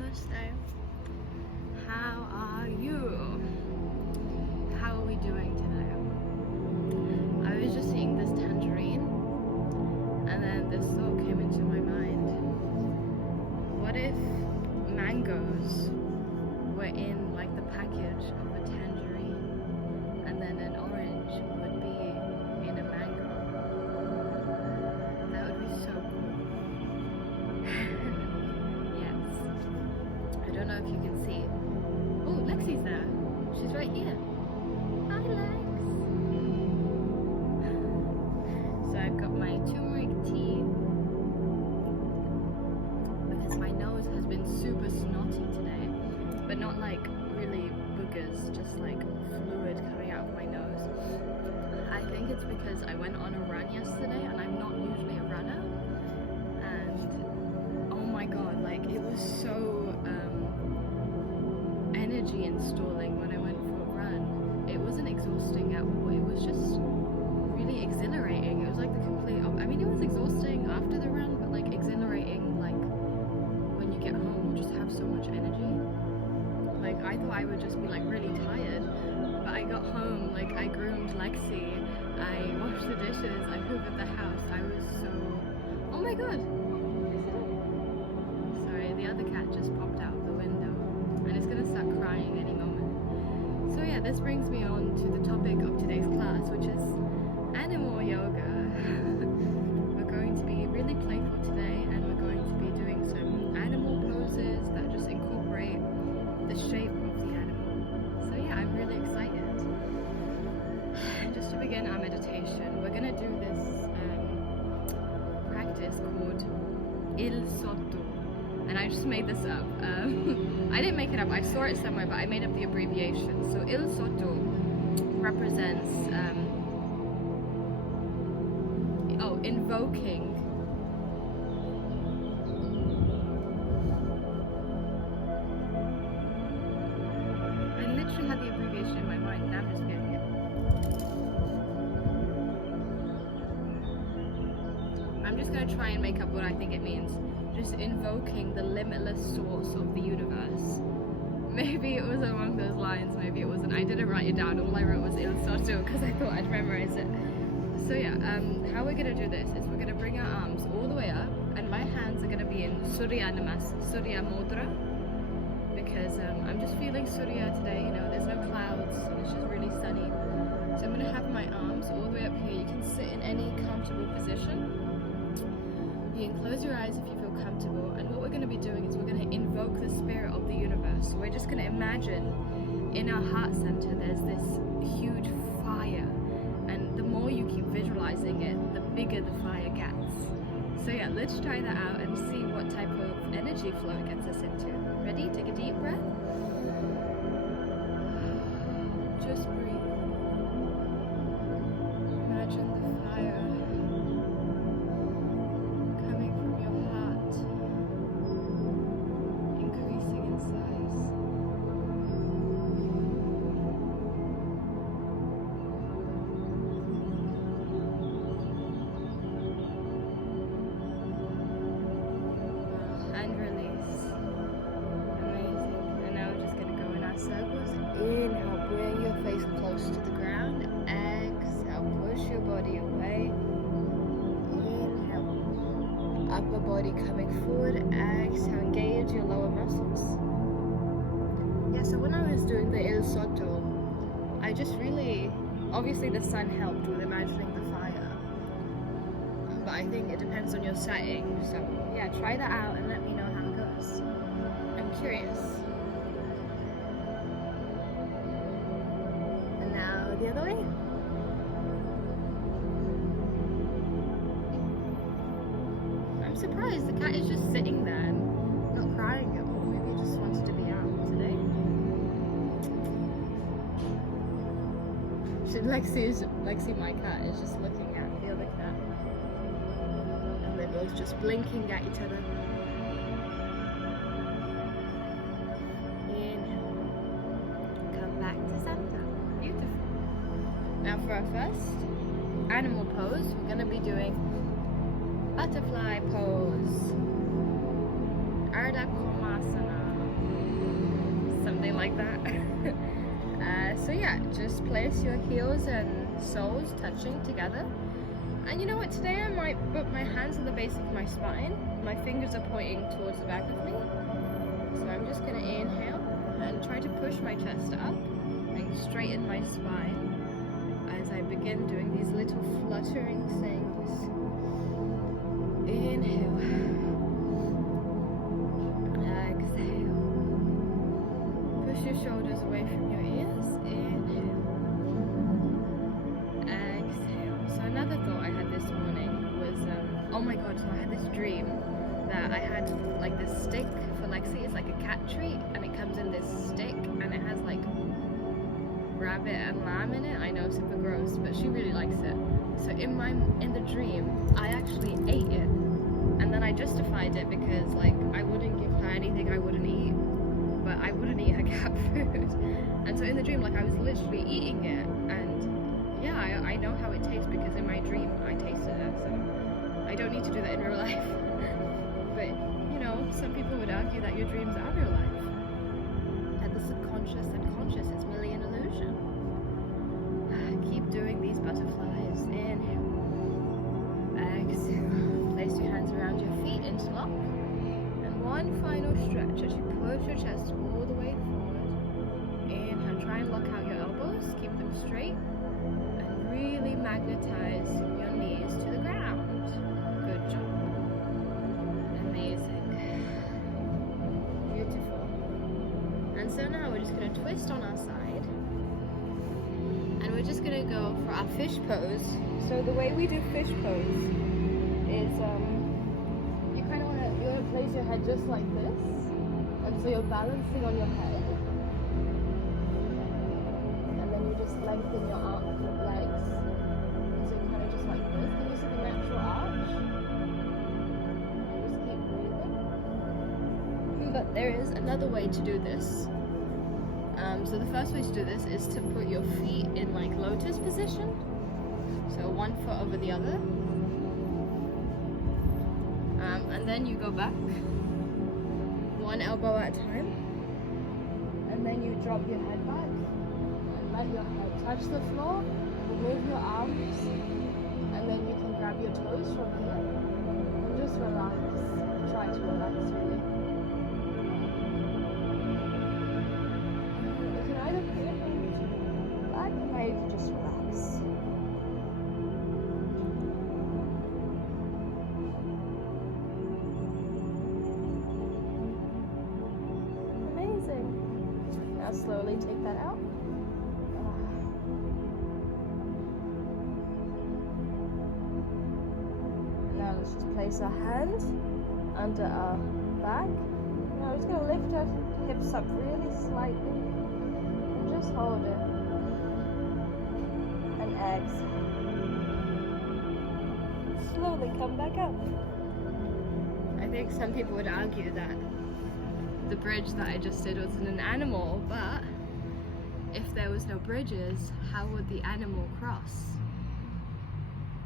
Namaste. How are you? How are we doing today? I was just eating this tangerine and then this thought came into my mind. What if mangoes were in like the package of a tangerine and then an orange would be in a mango? That would be so cool. Yes. I don't know if you can see. Oh, Lexi's there. She's right here. Hi, Lex. So I've got my turmeric tea because my nose has been super snotty today, but not like really boogers, just like fluid coming out of my nose. I think it's because I went on a run yesterday and I'm not usually a runner, and oh my god, like it was so energy installing when I went for a run. It wasn't exhausting at all, it was just really exhilarating. It was like the complete I mean, it was exhausting after the run, but like exhilarating, like when you get home you just have so much energy. Like I thought I would just be like really tired, but I got home, like I groomed Lexi, I washed the dishes, I hoovered the house. I was so, oh my god, sorry, the other cat just popped out of the window and it's gonna start crying any moment. So yeah, this brings me on to the topic of today's class, which is animal yoga. We're going to be really playful today and we're going to be doing some animal poses that just incorporate the shape of the animal. So yeah, I'm really excited. Just to begin our meditation, we're gonna do this practice called Il Sotto. And I just made this up. I didn't make it up, I saw it somewhere, but I made up the abbreviation. So Il Sotto represents invoking I literally had the abbreviation in my mind, now I'm just getting it. I'm just going to try and make up what I think it means. Just invoking the limitless source of the universe. Maybe it was along those lines, maybe it wasn't. I didn't write it down, all I wrote was Il Sotto because I thought I'd memorize it. So yeah, how we're going to do this is we're going to bring our arms all the way up and my hands are going to be in Surya Mudra, because I'm just feeling Surya today, you know, there's no clouds and it's just really sunny. So I'm going to have my arms all the way up here. You can sit in any comfortable position. You can close your eyes if you feel comfortable, and what we're going to be doing is we're going to invoke the spirit of the universe. So we're just going to imagine in our heart center there's this huge fire, and the more you keep visualizing it, the bigger the fire gets. So yeah, let's try that out and see what type of energy flow it gets us into. Ready? Take a deep breath. Just breathe. Imagine the fire coming from your heart, increasing in size. And release. Amazing. And now we're just going to go in our circles. Inhale, bring your face close to the ground. Exhale, push your body away. Inhale, upper body coming forward. Exhale, engage your lower muscles. Yeah, so when I was doing the Il Sotto, I just really, obviously the sun helped with imagining the fire, but I think it depends on your setting. So yeah, try that out and let me know how it goes. I'm curious. And now the other way. I'm surprised the cat is just sitting there and not crying at all. Maybe it just wanted to be out today. Lexi, my cat, is just looking at the other cat. And they're both just blinking at each other. Inhale. Come back to center. Beautiful. Now for our first animal pose, we're going to be doing butterfly pose. Ardha Komasana. something like that. So yeah, just place your heels and soles touching together. And you know what, today I might put my hands on the base of my spine. My fingers are pointing towards the back of me. So I'm just gonna inhale and try to push my chest up and straighten my spine as I begin doing these little fluttering things. Inhale. Exhale. Push your shoulders away from your ears. Inhale. Exhale. So another thought I had this morning was, oh my god, so I had this dream that I had like this stick for Lexi. It's like a cat treat and it comes in this stick and it has like rabbit and lamb in it. I know, super gross, but she really likes it. So in the dream, I actually ate it, and then I justified it because like I wouldn't give her anything I wouldn't eat, but I wouldn't eat her cat food. And so in the dream, like I was literally eating it, and yeah, I know how it tastes because in my dream I tasted it. So I don't need to do that in real life. But you know, some people would argue that your dreams are real life, that the subconscious and conscious is merely an illusion. Keep doing these butterflies. Inhale. Exhale. Place your hands around your feet, interlock. And one final stretch as you push your chest all the way forward. Inhale. Try and lock out your elbows. Keep them straight. And really magnetize your knees to the ground. Good job. Amazing. Beautiful. And so now we're just going to twist on our side. And we're just gonna go for our fish pose. So the way we do fish pose is you kind of wanna place your head just like this, and so you're balancing on your head, and then you just lengthen your legs, and so kind of just like this. Then you see the natural arch, and just keep breathing. But there is another way to do this. So the first way to do this is to put your feet in like lotus position. So one foot over the other. And then you go back, one elbow at a time. And then you drop your head back and let your head touch the floor. Remove your arms. And then you can grab your toes from here. And just relax. Try to relax really. Just relax. Amazing. Now slowly take that out. Now let's just place our hands under our back. Now we're just going to lift our hips up really slightly and just hold it. Exhale. Slowly come back up. I think some people would argue that the bridge that I just did wasn't an animal, but if there was no bridges, how would the animal cross?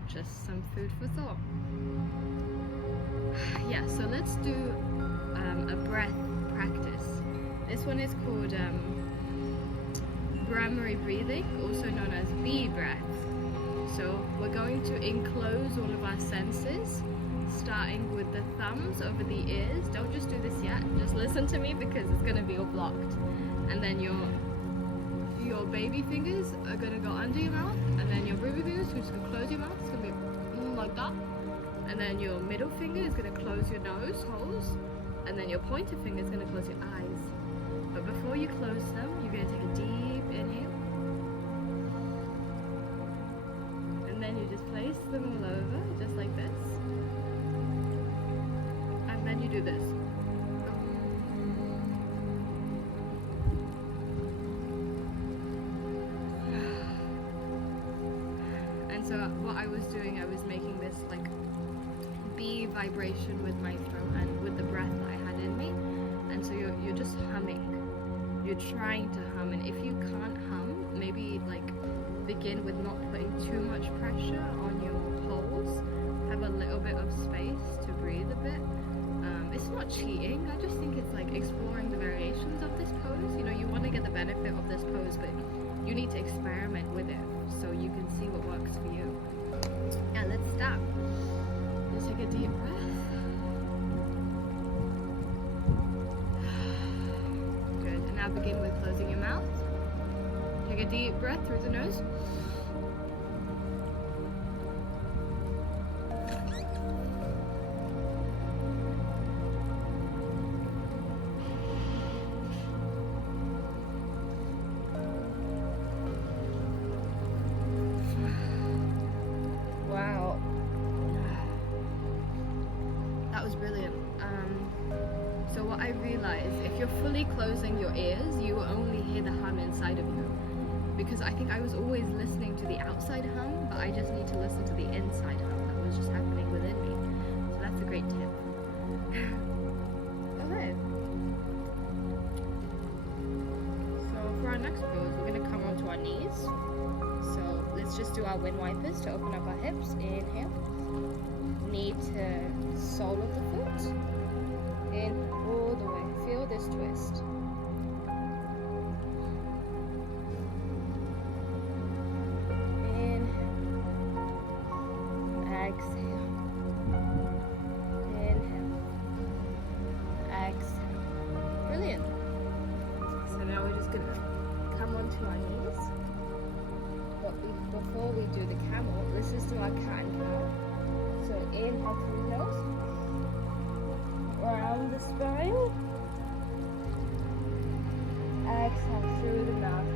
Just some food for thought. Yeah, so let's do a breath practice. This one is called primary breathing, also known as bee breath. So we're going to enclose all of our senses, starting with the thumbs over the ears. Don't just do this yet, just listen to me because it's going to be all blocked. And then your baby fingers are going to go under your mouth, and then your baby fingers are just going to close your mouth. It's going to be like that. And then your middle finger is going to close your nose holes, and then your pointer finger is going to close your eyes. But before you close them, you're going to take a deep inhale. And then you just place them all over, just like this. And then you do this. And so what I was doing, I was making this like bee vibration with my throat and with the breath that I had in me. And so you're just humming. You're trying to hum, and if you can't hum, maybe like begin with not putting too much pressure on your holes. Have a little bit of space to breathe a bit. It's not cheating. I just think it's like exploring the variations of this pose. You know, you get the benefit of this pose, but you need to experiment with it so you can see what works for you. Yeah, let's start. Let's take a deep breath. Good. And now begin with closing your mouth. Take a deep breath through the nose. Wow. That was brilliant. So what I realized, if you're fully closing your ears, you will only hear the hum inside of you. Because I think I was always listening to the outside hum, but I just need to listen to the inside hum that was just happening within me. So that's a great tip. Okay. So for our next pose, we're going to come onto our knees. So let's just do our wind wipers to open up our hips. Inhale. Knee to sole of the foot. In all the way. Feel this twist. Exhale. Inhale. Exhale. Brilliant. So now we're just going to come onto our knees. But before we do the camel, let's just do our cat and cow. So inhale through the nose. Round the spine. Exhale through the mouth.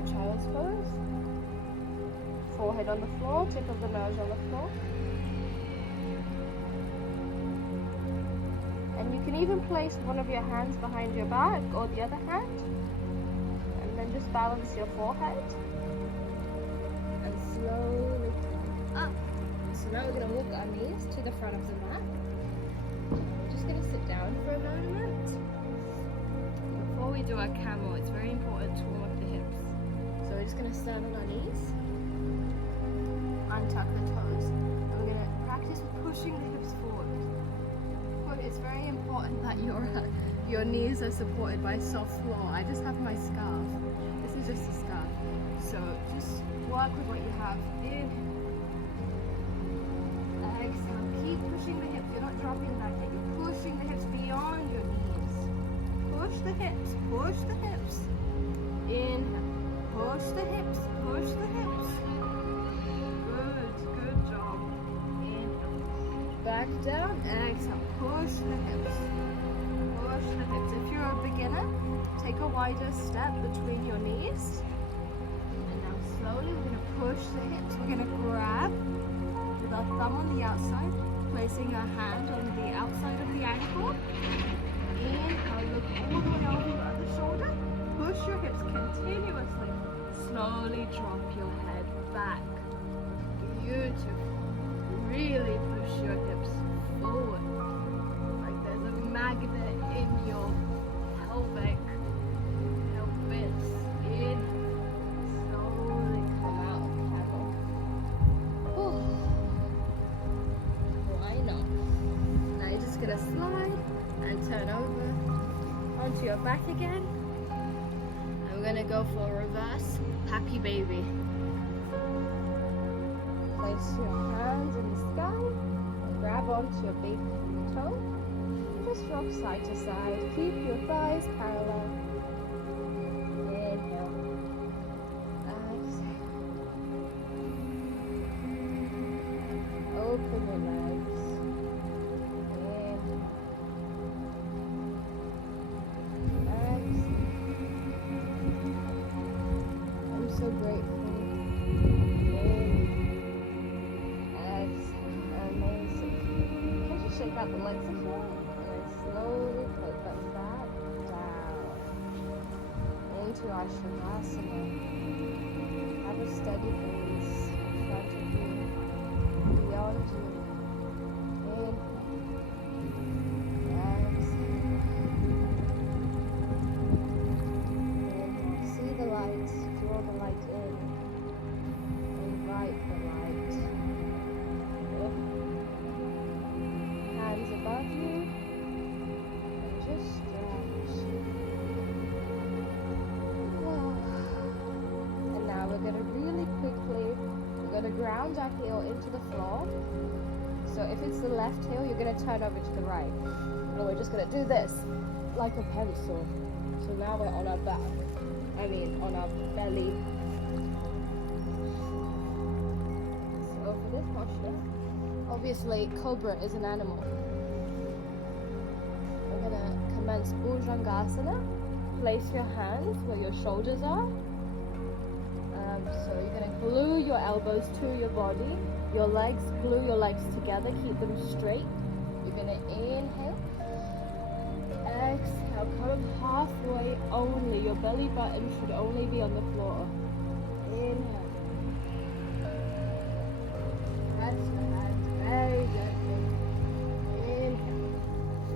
Child's pose. Forehead on the floor, tip of the nose on the floor. And you can even place one of your hands behind your back or the other hand. And then just balance your forehead. And slowly come up. So now we're going to walk our knees to the front of the mat. We're just going to sit down for a moment. Before we do our camel, it's very important to warm up the hips. So we're just going to stand on our knees, untuck the toes, and we're going to practice pushing the hips forward. It's very important that your knees are supported by soft floor. I just have my scarf. This is just a scarf. So just work with what you have. In, exhale. Keep pushing the hips. You're not dropping back yet. You're pushing the hips beyond your knees. Push the hips. Push the hips. Inhale. Push the hips, push the hips. Good job. Inhale. Back down, exhale. Push the hips. Push the hips. If you're a beginner, take a wider step between your knees. And now slowly we're going to push the hips. We're going to grab with our thumb on the outside, placing our hand on the outside of the ankle. Inhale, look all the way over your other shoulder. Push your hips continuously. Slowly drop your head back. Beautiful. Really push your hips forward. Like there's a magnet in your pelvis. In. Slowly come out of camel. Why not? Now you're just going to slide and turn over onto your back again. We're going to go for a reverse happy baby. Place your hands in the sky and grab onto your big toe. And just rock side to side. Keep your thighs parallel. Inhale. Exhale. Open your legs. So grateful. Exhale. Amazing. You can just shake out the legs are here, and then slowly put them back down into our Shavasana. Have a steady gaze in front of you, beyond you. Inhale. See the light, draw the light in, invite the light. Hands above you, and just stretch. And now we're going to really quickly, we're going to ground our heel into the floor. So if it's the left heel, you're going to turn over to the right. And we're just going to do this, like a pencil. So now we're on our back. On our belly. So for this posture, obviously Cobra is an animal. We're gonna commence Bhujangasana. Place your hands where your shoulders are. So you're gonna glue your elbows to your body. Your legs, glue your legs together, keep them straight. You're gonna inhale. Exhale, come halfway only. Your belly button should only be on the floor. Inhale. Press your hands very gently. Inhale.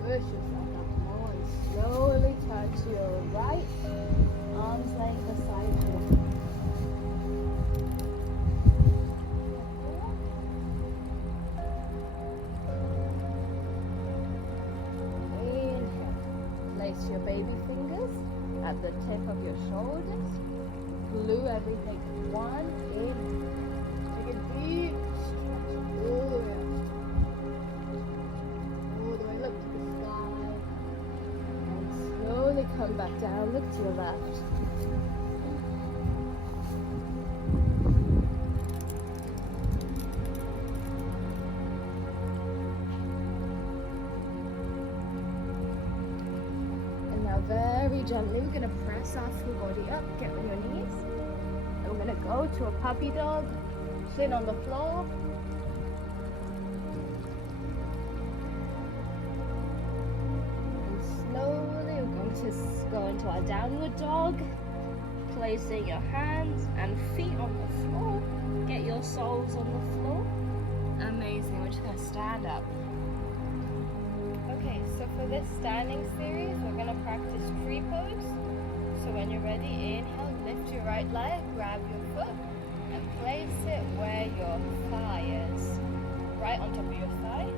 Push yourself up more and slowly turn to your right. Arms length aside here. Place your baby fingers at the tip of your shoulders. Glue everything. One, in. Take a deep stretch. All the way up to the sky. And slowly come back down. Look to your left. Very gently, we're going to press our full body up, get on your knees, and we're going to go to a puppy dog, sit on the floor, and slowly we're going to go into our downward dog, placing your hands and feet on the floor, get your soles on the floor. Amazing, we're just going to stand up. Okay, so for this standing series, we're going to practice tree pose. So when you're ready, inhale, lift your right leg, grab your foot, and place it where your thigh is. Right on top of your thigh.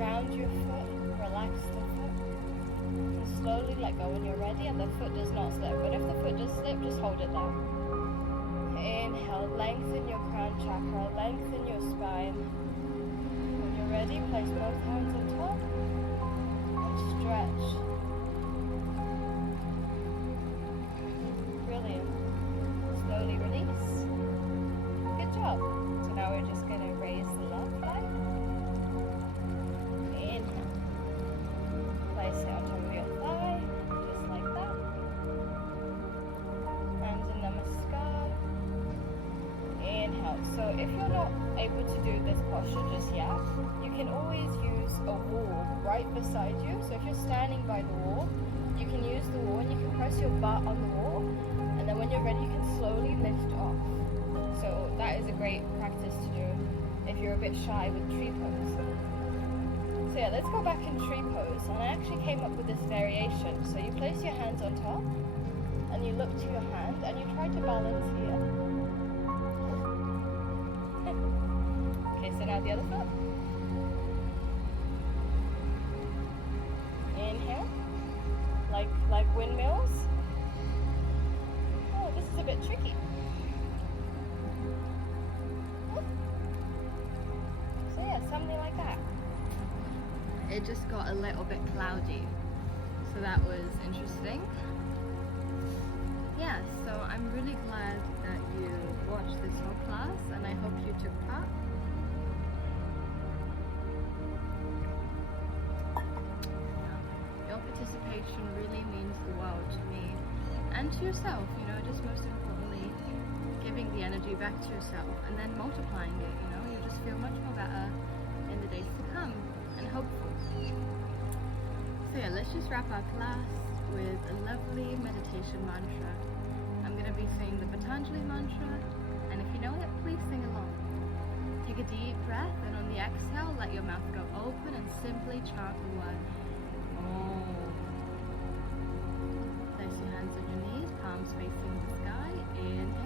Ground your foot, relax the foot. And slowly let go when you're ready, and the foot does not slip. But if the foot does slip, just hold it down. Inhale, lengthen your crown chakra, lengthen your spine. Ready? Place both hands on top and stretch. Brilliant. Slowly release. Good job. So now we're just going to raise the left leg. Inhale. Place it on top of your thigh, just like that. Hands in namaskar. Inhale. So if you're not able to do this posture just yet, you can always use a wall right beside you. So if you're standing by the wall, you can use the wall and you can press your butt on the wall, and then when you're ready you can slowly lift off. So that is a great practice to do if you're a bit shy with tree pose. So yeah, let's go back in tree pose, and I actually came up with this variation. So you place your hands on top and you look to your hand and you try to balance here. Okay, so now the other foot. Inhale, like windmills. Oh, this is a bit tricky. So yeah, something like that. It just got a little bit cloudy, so that was interesting. Yeah, so I'm really glad that you watched this whole class, and I hope you took part. Your participation really means the world to me and to yourself, you know, just most importantly giving the energy back to yourself and then multiplying it, you know, you just feel much more better in the days to come. and hopeful. So yeah, let's just wrap our class with a lovely meditation mantra. I'm going to be saying the Patanjali mantra, and if you know it, please sing along. Take a deep breath, and on the exhale, let your mouth go open and simply chant the word Om. Place your hands on your knees, palms facing the sky. Inhale.